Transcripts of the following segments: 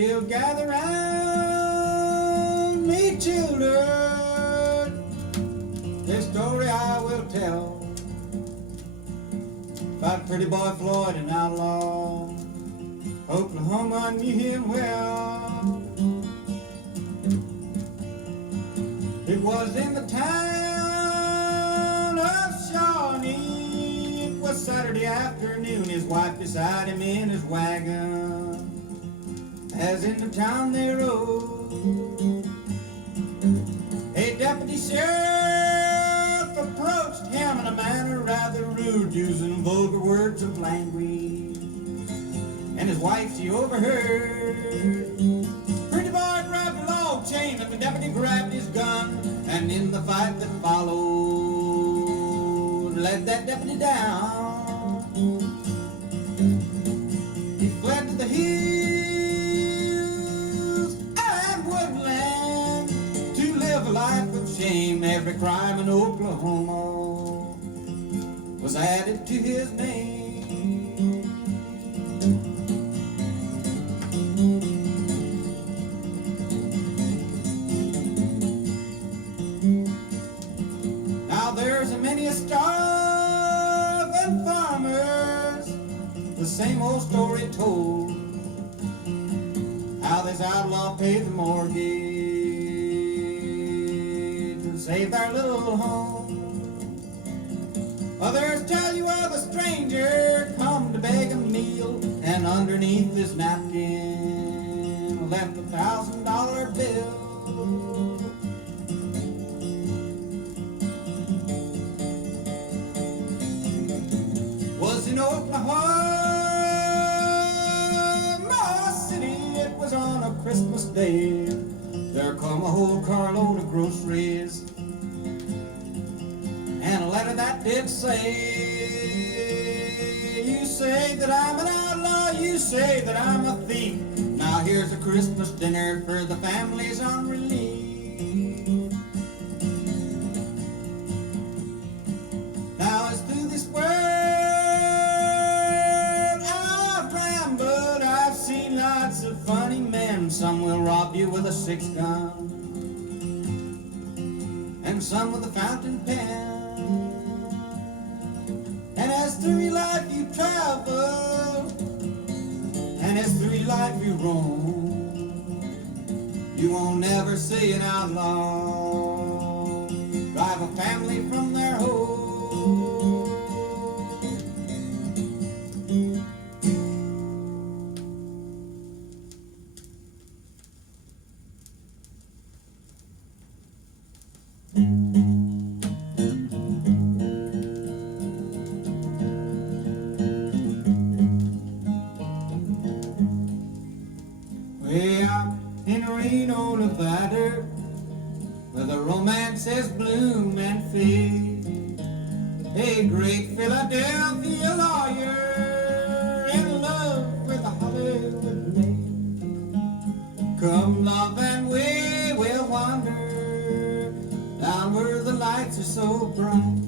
deal, gather round me, children. This story I will tell about Pretty Boy Floyd, an outlaw, Oklahoma, knew him well. It was in the town of Shawnee. It was Saturday afternoon. His wife beside him in his wagon, as into town they rode. A deputy sheriff approached him in a manner rather rude, using vulgar words of language, and his wife she overheard. Pretty boy grabbed a log chain and the deputy grabbed his gun, and in the fight that followed, led that deputy down. He fled to the hills and woodland to live a life of shame. Every crime in Oklahoma was added to his name. There's a many a starving farmers, the same old story told, how this outlaw paid the mortgage and saved their little home. Others tell you of a stranger come to beg a meal, and underneath his napkin left $1,000 bill. In Oklahoma City, it was on a Christmas day. There come a whole carload of groceries and a letter that did say, you say that I'm an outlaw, you say that I'm a thief. Now here's a Christmas dinner for the families on relief. Now it's through this world lots of funny men. Some will rob you with a 6-gun, and some with a fountain pen. And as through your life you travel, and as through your life you roam, you won't never see an outlaw drive a family from their home. Way out in Reno, Nevada, where the romances bloom and fade, a great Philadelphia lawyer in love with a Hollywood maid. Come love and we will wander down where the lights are so bright.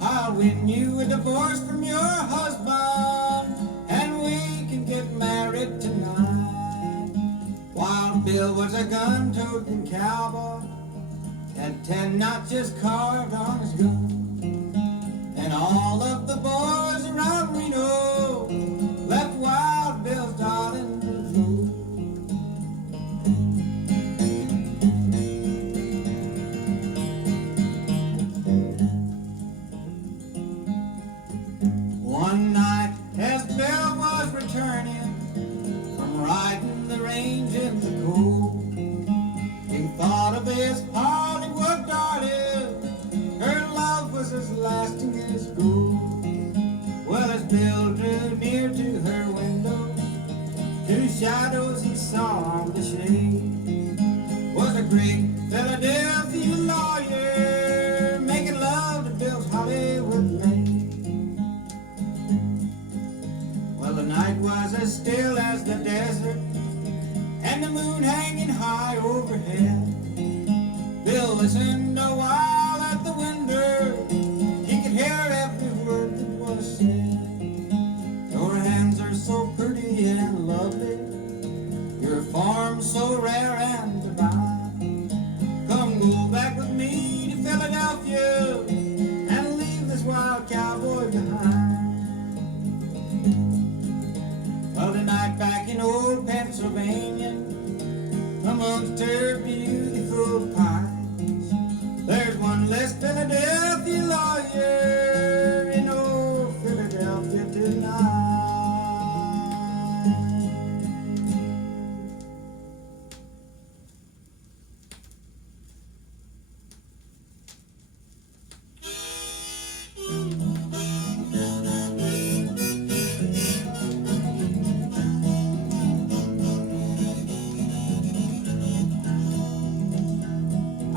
I'll win you a divorce from your husband, and we can get married tonight. Wild Bill was a gun-toting cowboy, had 10 notches carved on his gun, and all of the boys around Reno left Wild Bill's darling to the floor. One night as Bill was returning from riding the range in the cold, he thought of his Hollywood darling. Her love was as lasting as gold. Well, as Bill drew near to her window, 2 shadows he saw on the shade was a great Philadelphia lawyer making love to Bill's Hollywood maid. Well, the night was as still as the desert, and the moon hanging high overhead. Bill listened a while at the window. He could hear every word that was said. Your hands are so pretty and lovely, go back with me to Philadelphia and leave this wild cowboy behind. Well, tonight back in old Pennsylvania, amongst her beautiful pines, there's one less Philadelphia lawyer in old Philadelphia tonight.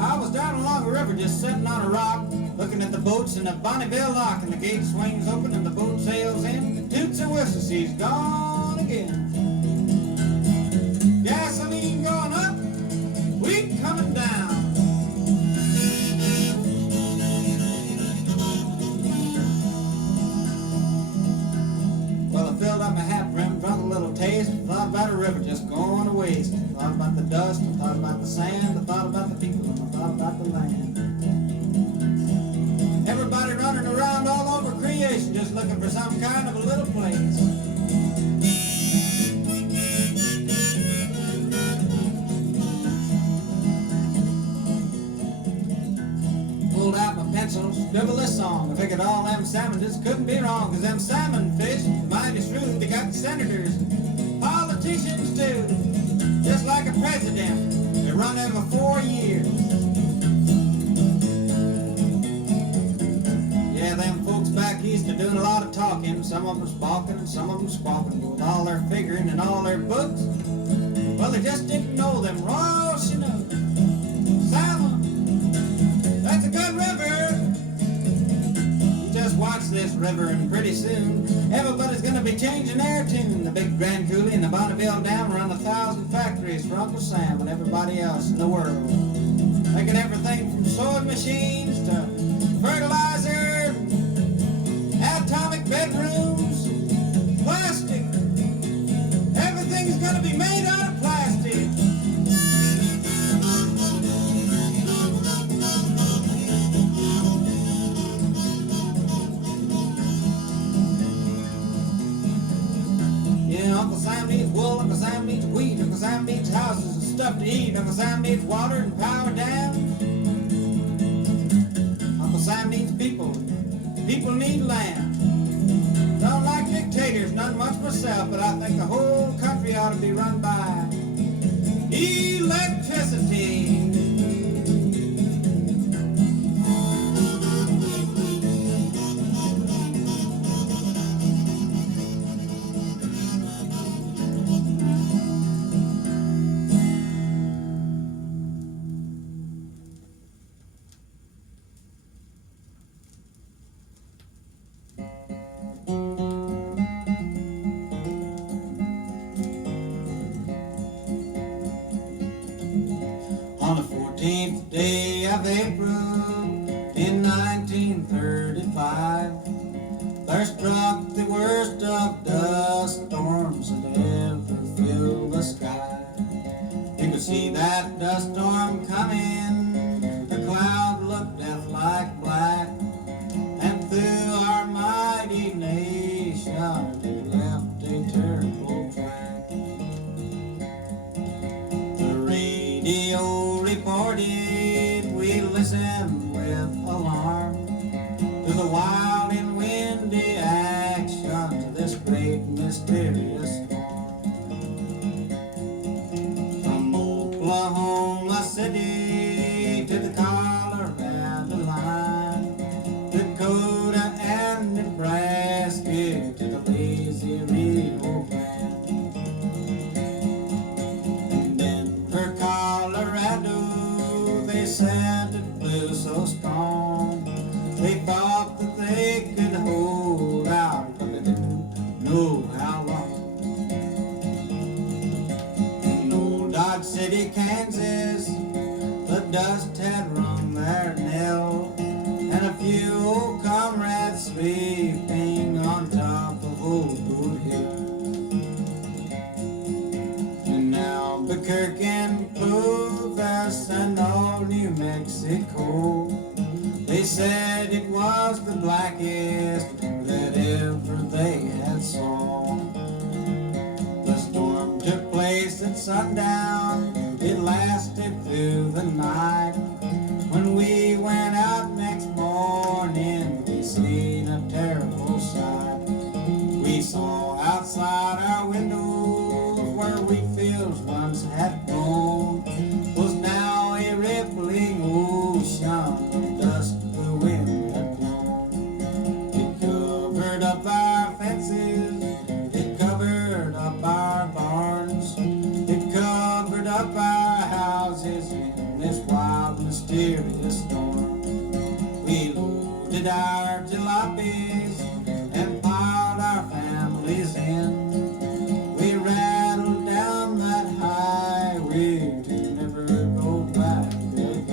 I was down along the river just sitting on a rock, looking at the boats in the Bonneville lock, and the gate swings open and the boat sails in. Toots and whistles, he's gone again. Gasoline going up, wheat coming down. Well, I filled up my hat brim, drunk a little taste, thought about a river just going to waste. Thought about the dust, I thought about the sand, I thought about the people, and I thought about the land. Everybody running around all over creation just looking for some kind of a little place. Pulled out my pencil, scribbled this song. I figured all them salmon just couldn't be wrong, 'cause them salmon fish, mighty shrewd, they got senators, politicians too. Just like a president, they run every 4 years. Yeah, them folks back east are doing a lot of talking. Some of them's balking and some of them's squawking. With all their figuring and all their books, well, they just didn't know them royal Chinooks. Salmon, that's a good river. You just watch this river and pretty soon everybody's gonna be changing their tune. The big Grand Coulee and the Bonneville Dam run 1,000 factories for Uncle Sam and everybody else in the world, making everything from sewing machines to fertilizer, atomic bedrooms, plastic. Everything's gonna be made out of plastic. Yeah, Uncle Sam needs wool, Uncle Sam needs wheat, Uncle Sam needs houses and stuff to eat, Uncle Sam needs water and power down. Uncle Sam needs people, people need land. Don't like dictators, not much myself, but I think the whole country ought to be run by electricity. On the 14th day of April in 1935, there struck the worst of dust storms that ever filled the sky. You could see that dust storm coming, the cloud looked death-like black, and through our mighty nation it left a terrible track. The radio reported, we listened with alarm to the wild and windy action of this great mysterious storm. From Oklahoma City to the Colorado line, Dakota and Nebraska to the lazy Rio Grande, and Denver, Colorado, they said it blew so strong they thought that they could hold out, but they didn't know how long. Mexico. They said it was the blackest that ever they had saw. The storm took place at sundown, it lasted through the night. When we went out next morning, we seen a terrible sight. We saw outside our windows where wheat fields once had grown was now a rippling ocean of dust the wind had blown. It covered up our fences, it covered up our barns, it covered up our houses in this wild, mysterious storm. We loaded our jalopies and piled our families in. We rattled down that highway to never go back again.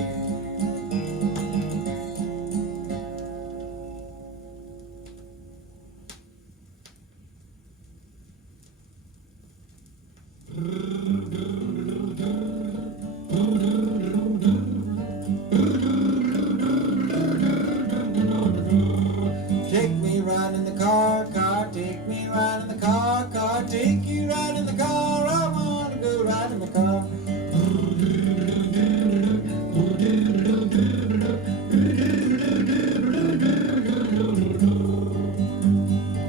Take me right in the car, car, take me right in the car, car, take you right in the car, I wanna go right in the car.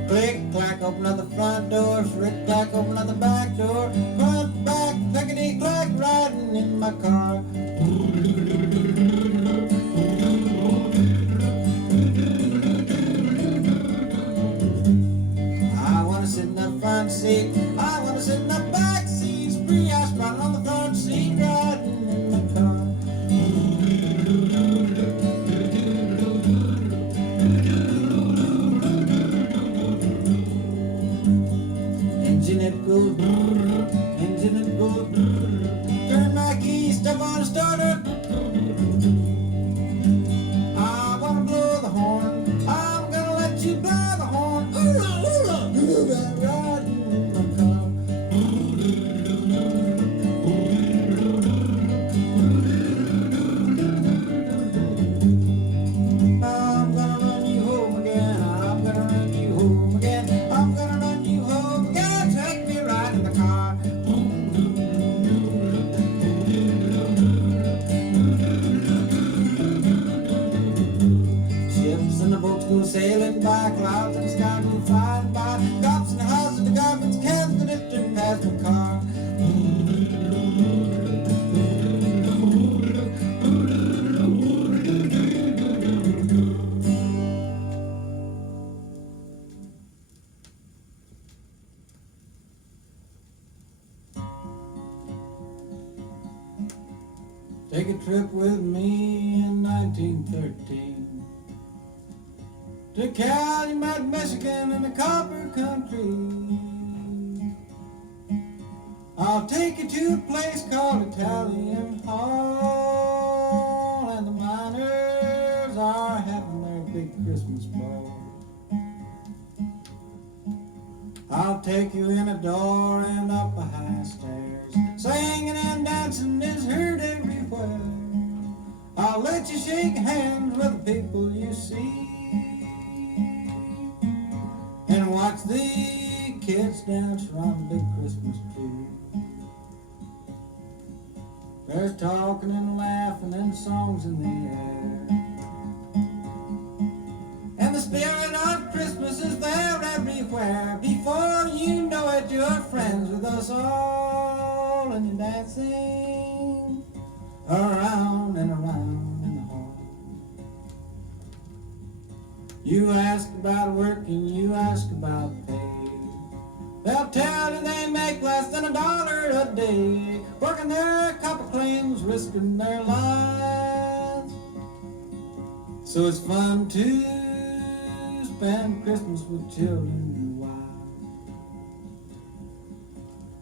Click, clack, open up the front door, flick, clack, open up the back door, front, back, clickety, clack, riding in my car. I wanna sit in the front seat, I wanna sit in the back seat, spree, I spotted on the front seat, riding in my car. Engine it goes, engine it goes, turn my key, step on the starter. I wanna blow the horn, I'm gonna let you blow the horn. Ooh-la, ooh-la, ooh-la, riding in my car. I'm gonna run you home again, I'm gonna run you home again, I'm gonna run you home again, take me right in the car. Ships and the boats go sailing by, clouds in the sky go flying by, cops in the houses, the garbage cans, the drifting past my car. Take a trip with me in 1913 to Calumet, Michigan in the copper country. I'll take you to a place called Italian Hall, and the miners are having their big Christmas ball. I'll take you in a door and up a high stairs, singing and dancing is heard everywhere. I'll let you shake hands with the people you see, and watch the kids dance around the big Christmas tree. There's talking and laughing and songs in the air, and the spirit of Christmas is there everywhere. Before you know it, you're friends with us all, and you're dancing around and around in the hall. You ask about work and you ask about pay. They'll tell you they make less than $1 a day, working their copper claims, risking their lives. So it's fun to spend Christmas with children and wives.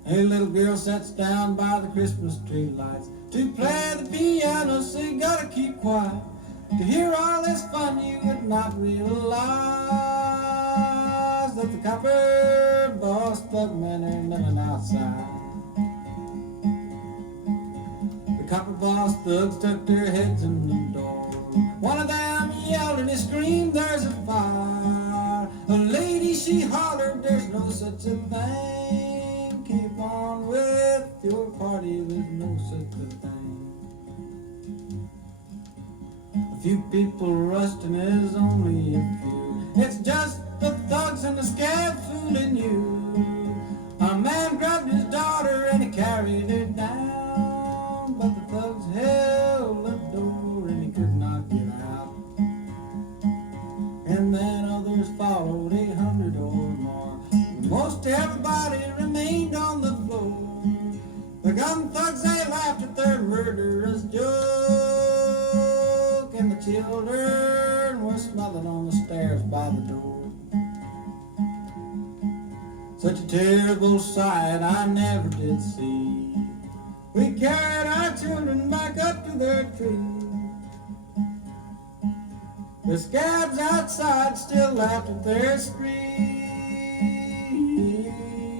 A little girl sits down by the Christmas tree lights to play the piano, so you gotta keep quiet. To hear all this fun, you would not realize that the copper boss, the men are living outside. The couple boss thugs stuck their heads in the door. One of them yelled and he screamed, "There's a fire!" A lady, she hollered, "There's no such a thing. Keep on with your party, there's no such a thing." A few people rushed and there's only a few. It's just the thugs and the scabs fooling you. A man grabbed his daughter and he carried her down, but the thugs held the door and he could not get out. And then others followed, 800 or more. Most everybody remained on the floor. The gun thugs, they laughed at their murderous joke, and the children were smothered on the stairs by the door. Such a terrible sight I never did see. We carried our children back up to their tree. The scabs outside still laughed at their spree,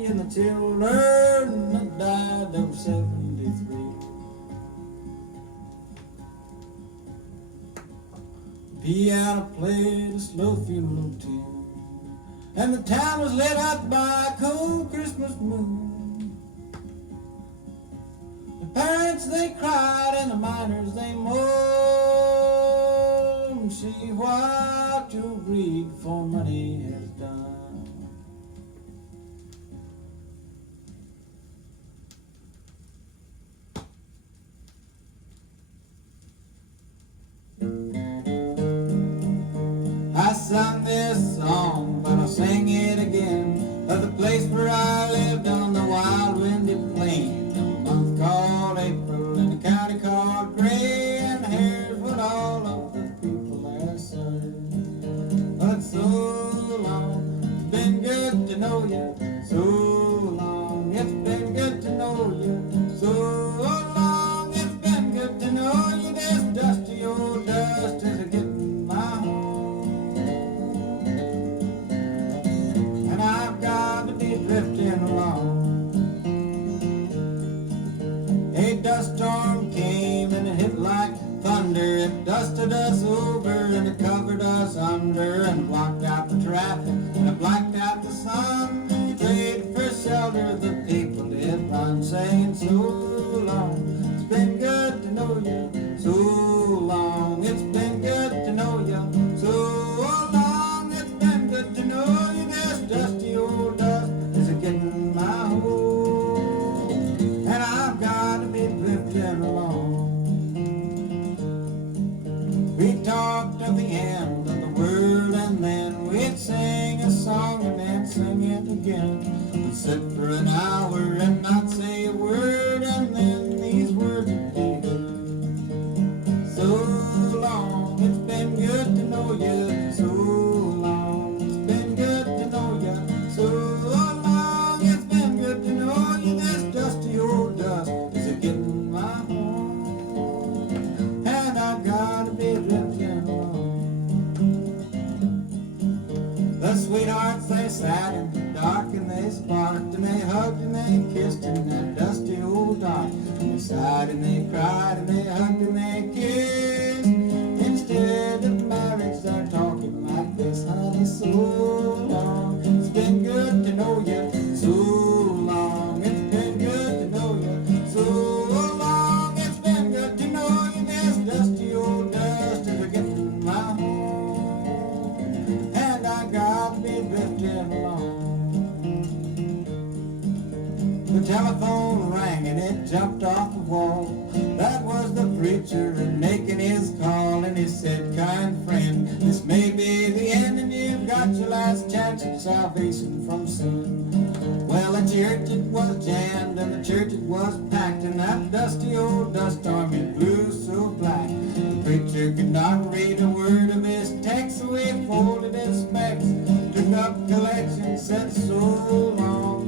and the children that died, they were 73. Piano played a slow funeral tune, and the town was lit up by a cold Christmas moon. The parents, they cried, and the miners, they moaned. See what your greed for money has done. I sung this song, but I'll sing it again, of the place where I lived on the wild windy plain. A month called April in the county called Gray, and here's what all of the people there say. Well, it's so long, it's been good to know you. So long, it's been good to know you. So long, it's been good to know you. This dusty old dust is getting my home, and I've got to be drifting along. A dust storm came and it hit like thunder. It dusted us over and it covered us under, and blocked out the traffic and it blacked out the sun. Straight for shelter the people did run, saying, so long, it's been good to know you. So long, it's been good to know you. So long, it's been good to know you. This dusty old dust is getting my home, and I've got to be drifting along. We talked of the end of the world, and then we'd sing a song and then sing it again. We'd sit for an hour and not say a word, and then these words would be heard. So long, it's been good to know you. So long, it's been good to know you. So long, it's been good to know you. This dusty old dust is getting my home, and I've got to be drifting along. The sweethearts, they sat in the dark and they sparked and they hugged and they kissed in that dusty old dark. And they sighed and they cried and they hugged and they kissed. Instead of marriage, they're talking like this, honey. So long, it's been good to know you. So long, it's been good to know you. So long, it's been good to know you. This dusty old dust is getting my home, and I got to be drifting along. The telephone rang and it jumped off the wall. That was the preacher making his call, and he said, kind friend, this may be the end, and you've got your last chance at salvation from sin. Well, the church, it was jammed, and the church, it was packed, and that dusty old dust storm, it blew so black. The preacher could not read a word of his text, so he folded his specs, took up collection, said so long.